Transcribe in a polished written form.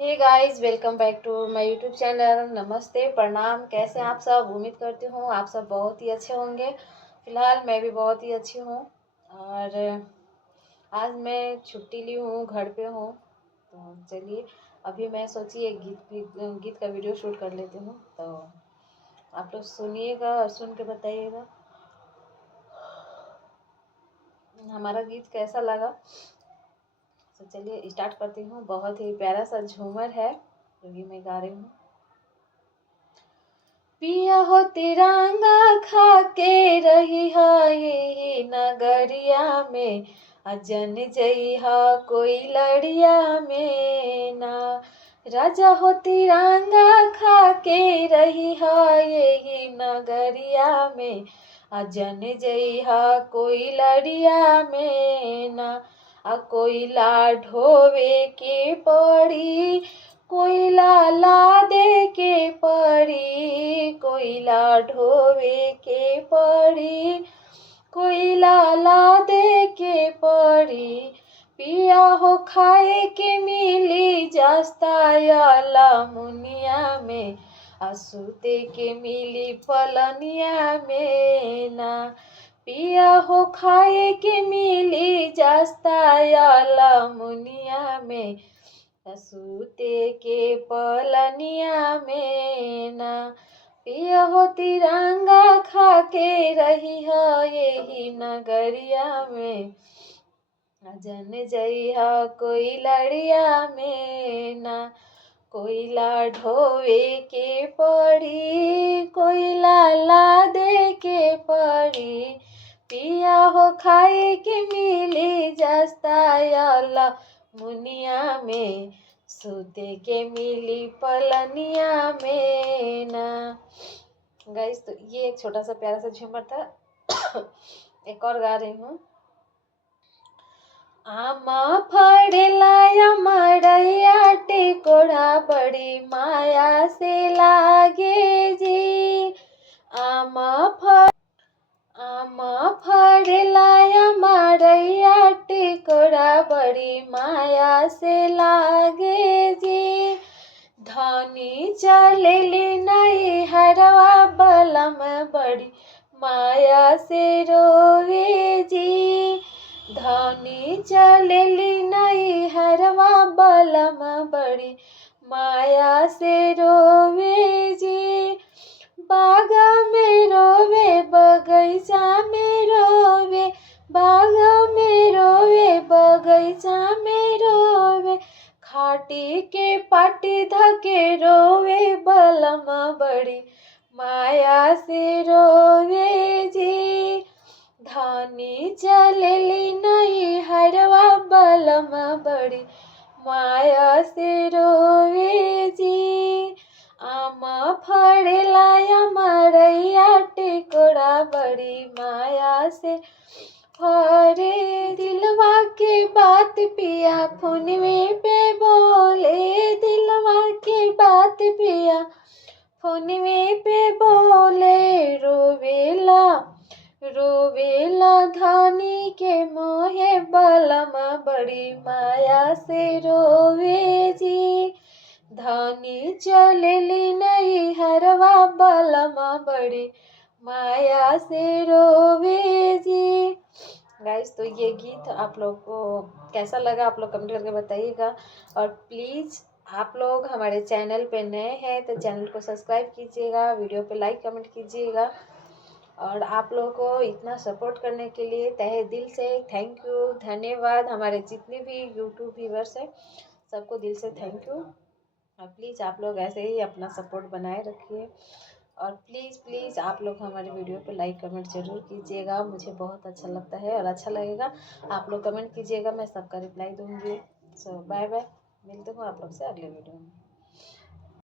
हे guys, welcome back to my YouTube channel. नमस्ते, प्रणाम। कैसे हैं आप सब? उम्मीद करती हूँ आप सब बहुत ही अच्छे होंगे। फिलहाल मैं भी बहुत ही अच्छी हूँ। और आज मैं छुट्टी ली हूँ, घर पे हूँ। तो चलिए, अभी मैं सोची एक गीत का वीडियो शूट कर लेती हूँ। तो आप लोग सुनिएगा और सुन के बताइएगा हमारा गीत कैसा लगा। तो चलिए स्टार्ट करती हूँ। बहुत ही प्यारा सा झूमर है जो कि मैं गा रही हूँ। पिया हो तिरंगा खा के रही है ये नगरिया में, अजन जइहा कोई लड़िया में ना। राजा हो तिरंगा खा के रही है ये नगरिया में, अजन जइहा कोई लड़िया में ना। कोयला ढोवे के पड़ी, कोयला ला दे के पड़ी, कोयला ढोवे के पड़ी, कोयला ला दे के पड़ी। पिया हो खाए के मिली जस्ता मुनिया में, असुते के मिली पलनिया में ना। पिया हो खाए के मिली जस्ता मुनिया में, सूते के पलनिया में ना। पिया हो तिरंगा खा के रही है यही नगरिया में, जन जइहा कोई लड़िया में ना। कोयला ढोवे के पड़ी, कोयला ला दे के पड़ी। पिया हो खाए के मिली जस्ता मुनिया में, सूते के मिली पलनिया में ना। गाइस, तो ये एक छोटा सा प्यारा सा झूमर था। एक और गा रही हूँ। आमा फड़ेला मड़ैया टिकोड़ा बड़ी माया से लागे जी। आमा फड़ेला मड़ैया टिकोड़ा बड़ी माया से लागे जी। धनी चलेली नहीं हरवा बलम बड़ी माया से रोवे जी। धनी चलेली नहीं हरवा बलम बड़ी माया से रोवे जी। बाग में रोवे बगैचा में रोवे, बाग में रोवे बगैचा में रोवे। खाटी के पाटी धके रोवे बलम बड़ी माया से रोवे जी। धानी चलेली नहीं हरवा बलम बड़ी माया से रोवे जी। आमा फड़ेला मड़ैया टिकोड़ा बड़ी माया से फरे। दिलवा के बात पिया फोनवे पे बोले, दिलवा के बात पिया फोनवे पे बोले। रोवेला रोवेला धानी के मोहे बलम बड़ी माया से रोवे जी। धानी चलेली नहीं हरवा बलम बड़ी माया से रोवे जी। गाइस, तो ये गीत आप लोग को कैसा लगा आप लोग कमेंट करके बताइएगा। और प्लीज़ आप लोग हमारे चैनल पे नए हैं तो चैनल को सब्सक्राइब कीजिएगा, वीडियो पे लाइक कमेंट कीजिएगा। और आप लोगों को इतना सपोर्ट करने के लिए तहे दिल से थैंक यू, धन्यवाद। हमारे जितने भी यूट्यूब व्यूवर्स हैं सबको दिल से थैंक यू। और प्लीज़ आप लोग ऐसे ही अपना सपोर्ट बनाए रखिए। और प्लीज़ आप लोग हमारे वीडियो पे लाइक कमेंट ज़रूर कीजिएगा, मुझे बहुत अच्छा लगता है और अच्छा लगेगा। आप लोग कमेंट कीजिएगा, मैं सबका रिप्लाई दूँगी। सो बाय बाय, मिलते हूँ आप लोग से अगले वीडियो में।